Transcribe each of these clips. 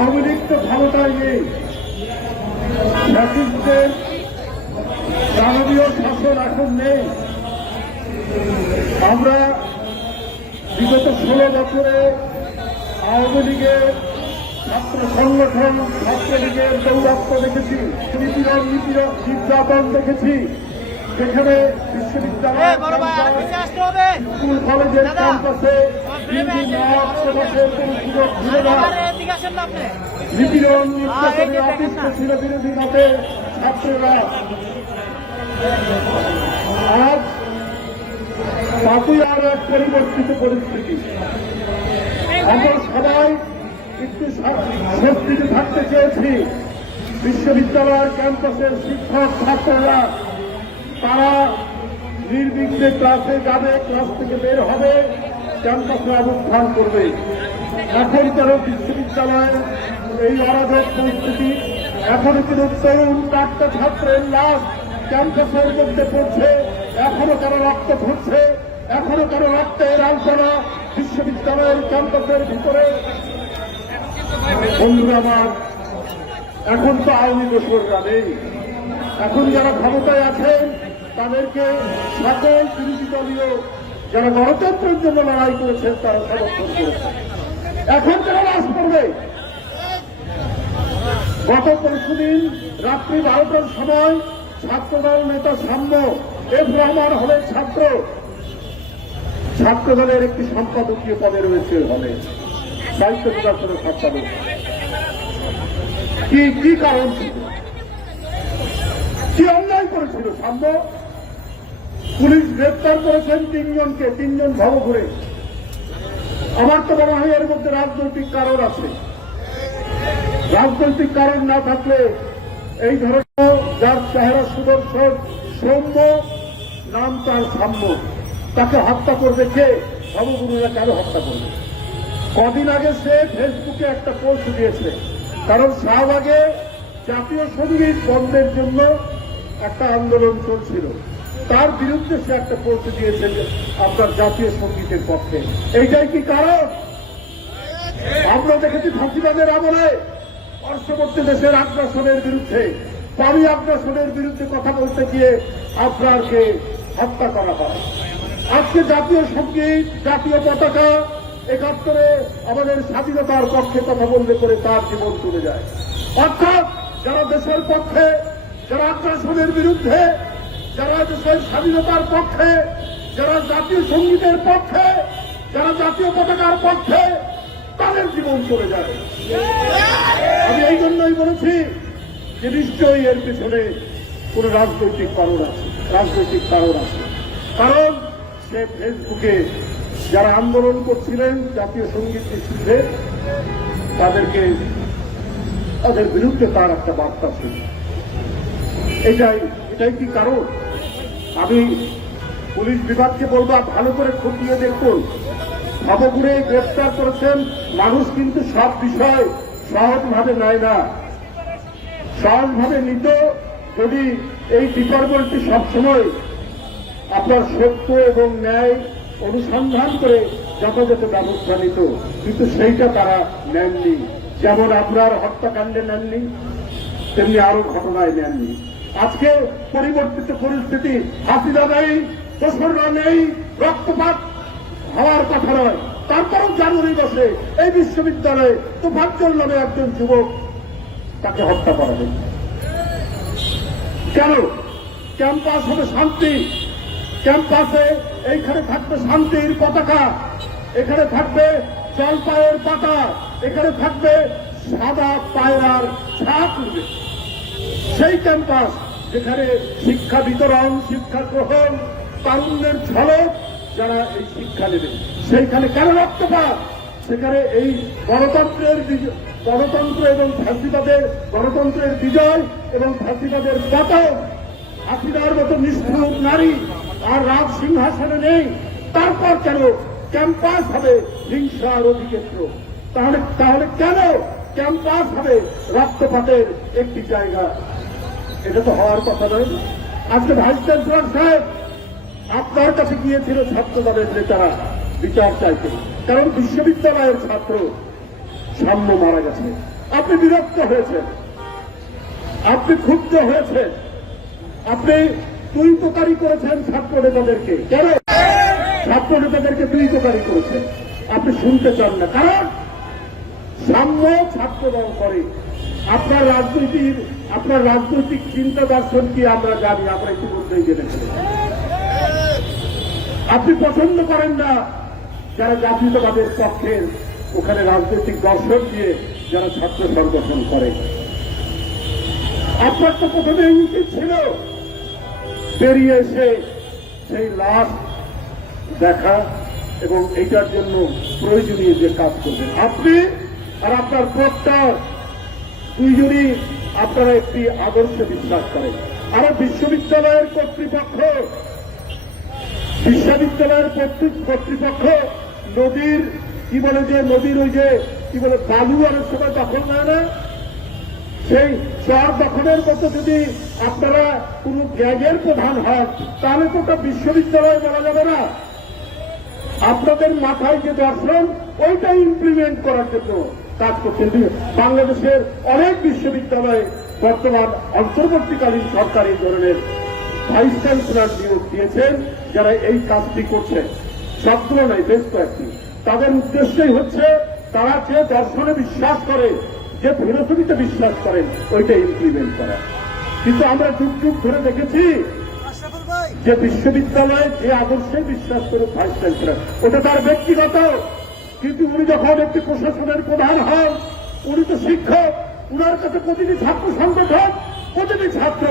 আওয়ামী লীগ তো ক্ষমতায় নেই, ফ্যাসিস্টদের দানবীয় শাসন এখন নেই। আমরা বিগত 16 বছরে আওয়ামী লীগের ছাত্র সংগঠন, ছাত্রলীগের দৌরাত্ম্য দেখেছি, নিপীড়ন নির্যাতন দেখেছি। সেখানে বিশ্ববিদ্যালয়, স্কুল কলেজের ক্যাম্পাসে নিপীড়ন নির্যাতনে অতিষ্ঠ ছিল বিরোধী মতের ছাত্ররা। আজ তাতেই আরো এক পরিবর্তিত পরিস্থিতি। আমরা সবাই একটু স্বস্তিতে থাকতে চেয়েছি। বিশ্ববিদ্যালয়ের ক্যাম্পাসের শিক্ষক ছাত্ররা তারা নির্বিঘ্নে ক্লাসে যাবে, ক্লাস থেকে বের হবে, ক্যাম্পাসে অবস্থান করবে। এখন কেন বিশ্ববিদ্যালয়ের এই অরাজক পরিস্থিতি? এখনো কিন্তু তরুণ চারটা ছাত্রের লাশ ক্যাম্পাসের মধ্যে পড়ছে, এখনো কেন রক্ত ঝরছে, এখনো কেন রক্তের আলোচনা বিশ্ববিদ্যালয়ের ক্যাম্পাসের ভিতরে? বন্ধুরা আমার, এখন তো আওয়ামী দোসররা নেই। এখন যারা ক্ষমতায় আছেন তাদেরকে সকল বিরোধী দলীয় যারা গণতন্ত্রের জন্য লড়াই করেছেন তারা সমর্থন করেছেন। এখন তারা লাশ করবে। গত পরশুদিন রাত্রি 12টার সময় ছাত্রদল নেতা সাম্য এফ রহমান হলের ছাত্রদলের একটি সম্পাদকীয় পদে রয়েছে হলে দায়িত্ব প্রদর্শনের সম্পাদক। কি কারণ ছিল? কি অন্যায় করেছিল সাম্য? পুলিশ গ্রেপ্তার করেছেন 3 জনকে, 3 জন ভবঘুরে। আমার তো মনে হয় এর মধ্যে রাজনৈতিক কারণ আছে। রাজনৈতিক কারণ না থাকলে এই ধরনের, যার চেহারা সুদর্শন, সৌম্য, নাম তার সাম্য, তাকে হত্যা করবে কে? ভবগুরুরা কেন হত্যা করবে? কদিন আগে সে ফেসবুকে একটা পোস্ট দিয়েছে, কারণ শাহবাগে জাতীয় সঙ্গীত বন্ধের জন্য একটা আন্দোলন চলছিল, তার বিরুদ্ধে সে একটা পোস্ট দিয়েছে আপনার জাতীয় সঙ্গীতের পক্ষে। এইটাই কি কারণ? আমরা দেখেছি ফাঁসিবাদের আমলে পার্শ্ববর্তী দেশের আগ্রাসনের বিরুদ্ধে, পানি আগ্রাসনের বিরুদ্ধে কথা বলতে গিয়ে আপনারকে হত্যা করা হয়। আজকে জাতীয় সঙ্গীত, জাতীয় পতাকা 71-এ আমাদের স্বাধীনতার পক্ষে কথা বলতে করে তার জীবন চলে যায়। অর্থাৎ যারা দেশের পক্ষে, যারা আগ্রাসনের বিরুদ্ধে, যারা দেশের স্বাধীনতার পক্ষে, যারা জাতীয় সঙ্গীতের পক্ষে, যারা জাতীয় পতাকার পক্ষে, তাদের জীবন চলে যায়। আমি এই জন্যই বলেছি যে নিশ্চয়ই এর পিছনে কোন রাজনৈতিক কারণ আছে, কারণ সে ফেসবুকে যারা আন্দোলন করছিলেন জাতীয় সঙ্গীত নিষিদ্ধে, তাদের বিরুদ্ধে তার একটা বার্তা ছিল। এটাই কি কারণ? আমি পুলিশ বিভাগকে বলবো, ভালো করে খতিয়ে দেখুন। ভবঘুরে গ্রেপ্তার করেছেন। মানুষ কিন্তু সব বিষয় সহজভাবে নেয় না। সহজভাবে নিত যদি এই ডিপার্টমেন্টটি সবসময় আপনার সত্য এবং ন্যায় অনুসন্ধান করে যথাযথ ব্যবস্থা নিত, কিন্তু সেইটা তারা নেননি। যেমন আপনার হত্যাকাণ্ডে নেননি, তেমনি আরো ঘটনায় নেননি। আজকে পরিবর্তিত পরিস্থিতি, হাসিনা নেই, দোসররা নেই, রক্তপাত হওয়ার কথা নয়, তারপরও জানুয়ারি মাসে এই বিশ্ববিদ্যালয়ে তোফাজ্জল নামে একজন যুবক, তাকে হত্যা করা হয়েছে। কেন? ক্যাম্পাস হবে শান্তি, ক্যাম্পাসে এইখানে থাকবে শান্তির পতাকা, এখানে থাকবে জলপাইয়ের পাতা, এখানে থাকবে সাদা পায়রার ছাপ উঠবে। সেই ক্যাম্পাস যেখানে শিক্ষা বিতরণ, শিক্ষা গ্রহণ, তারুণ্যের ঝলক যারা এই শিক্ষা নেবে, সেইখানে কেন রক্তপাত? সেখানে এই গণতন্ত্র এবং ফ্যাসিবাদের, গণতন্ত্রের বিজয় এবং ফ্যাসিবাদের পতন, হাসিনার মতো নিষ্ঠুর নারী আর রাজ সিংহাসনে নেই, তারপর কেন ক্যাম্পাস হবে হিংসার অধিক্ষেত্র? তাহলে কেন ক্যাম্পাস হবে রক্তপাতের একটি জায়গা? এটা তো হওয়ার কথা নয়। আজকে ভাইস চ্যান্সেলর সাহেব আপনার কাছে গিয়েছিল ছাত্র দলের নেতারা বিচার চাইতে, কারণ বিশ্ববিদ্যালয়ের ছাত্র সাম্য মারা গেছে। আপনি বিরক্ত হয়েছেন, আপনি ক্ষুব্ধ হয়েছেন, আপনি দুই প্রকারই করেছেন ছাত্র নেতাদেরকে। কেন ছাত্র নেতাদেরকে দুই প্রকারই করেছেন? আপনি শুনতে চান না, কারণ সাম্য ছাত্র দল করে। আপনার রাজনৈতিক চিন্তা দর্শন কি আমরা জানি, আমরা ইতিমধ্যেই জেনে ফেলেছি। আপনি পছন্দ করেন না যারা জাতীয়তাবাদের পক্ষের ওখানে রাজনৈতিক দর্শন দিয়ে যারা ছাত্র সংগঠন করে। আপনার তো প্রথমে উচিত ছিল বেরিয়ে এসে সেই লাশ দেখা এবং এইটার জন্য প্রয়োজনীয় যে কাজ করবেন। আপনি আর আপনার প্রক্টর দুইজনই আপনারা একটি আদর্শে বিশ্বাস করেন। আর বিশ্ববিদ্যালয়ের কর্তৃপক্ষ নদীর কি বলে যে নদীর ওই যে কি বলে বালু অনেক সময় দখল নেয় না, সেই চর দখলের মতো যদি আপনারা কোন গ্যাংয়ের প্রধান হন তাহলে তো ওটা বিশ্ববিদ্যালয় বলা যাবে না। আপনাদের মাথায় যে দর্শন ওইটা ইমপ্লিমেন্ট করার জন্য কাজ করছেন। বাংলাদেশের অনেক বিশ্ববিদ্যালয়ে বর্তমান অন্তর্বর্তীকালীন সরকার এই ধরনের ভাইস চ্যান্সেলর নিয়োগ দিয়েছেন যারা এই কাজটি করছেন। সবগুলো নয়, বেশ কয়েকটি। তাদের উদ্দেশ্যই হচ্ছে তারা যে দর্শনে বিশ্বাস করে, যে ফিলোসফিতে বিশ্বাস করেন, ওইটা ইমপ্লিমেন্ট করা। কিন্তু আমরা যুগ যুগ ধরে দেখেছি যে বিশ্ববিদ্যালয়ে যে আদর্শে বিশ্বাস করে ভাইস চ্যান্সেলর, ওটা তার ব্যক্তিগত। কিন্তু উনি যখন একটি প্রশাসনের প্রধান হন, উনি তো শিক্ষক, উনার কাছে প্রতিটি ছাত্র সংগঠন, প্রতিটি ছাত্র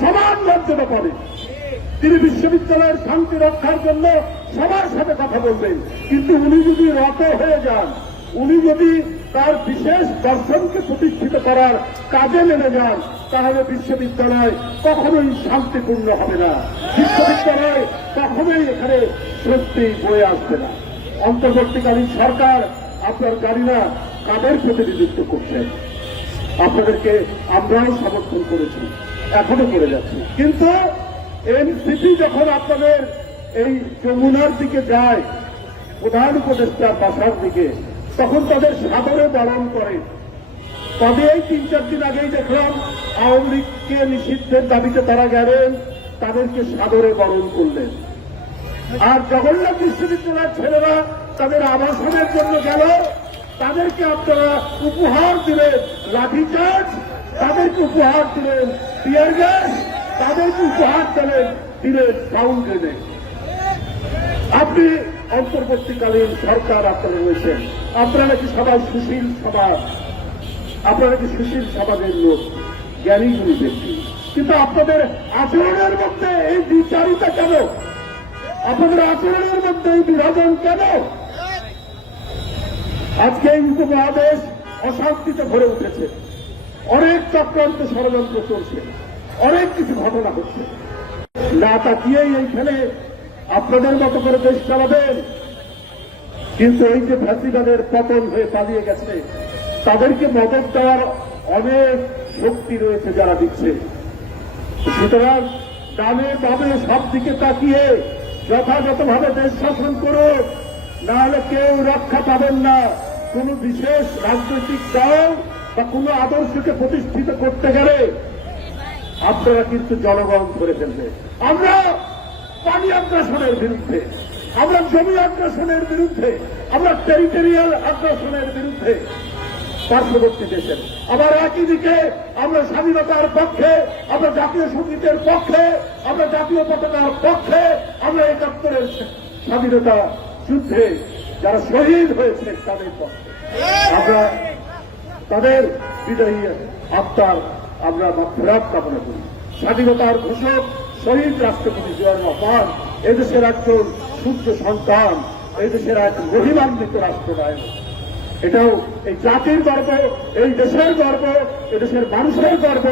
সমান মর্যাদা পাবে। তিনি বিশ্ববিদ্যালয়ের শান্তি রক্ষার জন্য সবার সাথে কথা বলবেন। কিন্তু উনি যদি রত হয়ে যান, উনি যদি তার বিশেষ দর্শনকে প্রতিষ্ঠিত করার কাজে নেমে যান, তাহলে বিশ্ববিদ্যালয় কখনোই শান্তিপূর্ণ হবে না, বিশ্ববিদ্যালয় কখনোই এখানে স্বস্তি বয়ে আসবে না। অন্তর্বর্তীকালীন সরকার আপনার জানি না কাদের প্রতিনিধিত্ব করছেন, আপনাদেরকে আমরাও সমর্থন করেছি, এখনো করে যাচ্ছি। কিন্তু এনসিপি যখন আপনাদের এই যমুনার দিকে যায়, প্রধান উপদেষ্টার বাসার দিকে, তখন তাদের সাদরে বরণ করে। তবে এই 3-4 দিন আগেই দেখলাম আওয়ামী লীগকে নিষিদ্ধের দাবিতে তারা গেলেন, তাদেরকে সাদরে বরণ করলেন। আর জগন্নাথ বিশ্ববিদ্যালয়ের ছেলেরা তাদের আবাসনের জন্য গেল, তাদেরকে আপনারা উপহার দিলেন লাঠিচার্জ, তাদেরকে উপহার দিলেন টিয়ার গ্যাস, তাদেরকে উপহার দিলেন সাউন্ড গ্রেনেড। আপনি অন্তর্বর্তীকালীন সরকার আপনারা রয়েছেন, আপনারা নাকি সবাই সুশীল সমাজ, আপনারা নাকি সুশীল সমাজের লোক, জ্ঞানীগুলি ব্যক্তি। কিন্তু আপনাদের আচরণের মধ্যে এই বিচারিতা কেন? আপনাদের আচরণের মধ্যে এই বিভাজন কেন? আজকে এই উপমহাদেশ অশান্তিতে ভরে উঠেছে, অনেক চক্রান্ত ষড়যন্ত্র চলছে, অনেক কিছু ঘটনা হচ্ছে। না তাকিয়েই এইখানে আপনাদের মতো করে দেশ চালাবেন। কিন্তু এই যে ফ্যাসিবাদের পতন হয়ে পালিয়ে গেছে, তাদেরকে মদত দেওয়ার অনেক শক্তি রয়েছে যারা দিচ্ছে। সুতরাং ডানে বামে সব দিকে তাকিয়ে যথাযথভাবে দেশ শাসন করুন, না হলে কেউ রক্ষা পাবেন না। কোন বিশেষ রাজনৈতিক দল বা কোন আদর্শকে প্রতিষ্ঠিত করতে গেলে আপনারা কিন্তু জনগণ ধরে ফেলবে। আমরা পানি আগ্রাসনের বিরুদ্ধে, আমরা জমি আগ্রাসনের বিরুদ্ধে, আমরা টেরিটোরিয়াল আগ্রাসনের বিরুদ্ধে পার্শ্ববর্তী দেশের। আবার একই দিকে আমরা স্বাধীনতার পক্ষে, আমরা জাতীয় সঙ্গীতের পক্ষে, আমরা জাতীয় পতাকার পক্ষে, আমরা ৭১-এর স্বাধীনতা যুদ্ধে যারা শহীদ হয়েছে তাদের পক্ষে। আমরা তাদের বিদায়ী আত্মার আমরা ফেরাত কামনা করি। স্বাধীনতার ঘোষক শহীদ রাষ্ট্রপতি জিয়াউর রহমান এদেশের একজন সূর্য সন্তান, এদেশের এক মহিমান্বিত রাষ্ট্রনায়ক। এটাও এই জাতির গর্ব, এই দেশের গর্ব, এদেশের মানুষের গর্ব,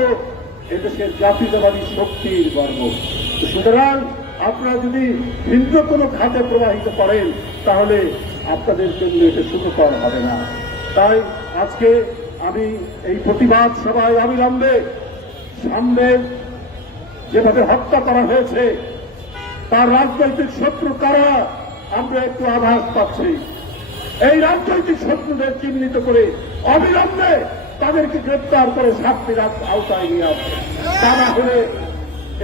এদেশের জাতীয়তাবাদী শক্তির গর্ব। সুতরাং আপনারা যদি ভিন্ন কোনো খাতে প্রবাহিত করেন তাহলে আপনাদের জন্য এটা সুখকর হবে না। তাই আজকে আমি এই প্রতিবাদ সভায় অবিলম্বে সামনে যেভাবে হত্যা করা হয়েছে তার রাজনৈতিক শত্রু কারা আমরা একটু আভাস পাচ্ছি। এই রাজনৈতিক শত্রুদের চিহ্নিত করে অবিলম্বে তাদেরকে গ্রেপ্তার করে শাস্তির আওতায় নিয়ে আসবে। তা না হলে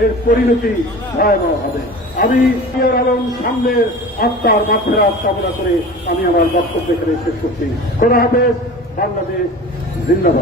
এর পরিণতি ভয়াবহ হবে। আমি এবং সামনের আত্মার মাফেরাত কামনা করে আমি আমার বক্তব্য এখানে শেষ করছি। খোদা হাফেজ। বাংলাদেশ জিন্দাবাদ।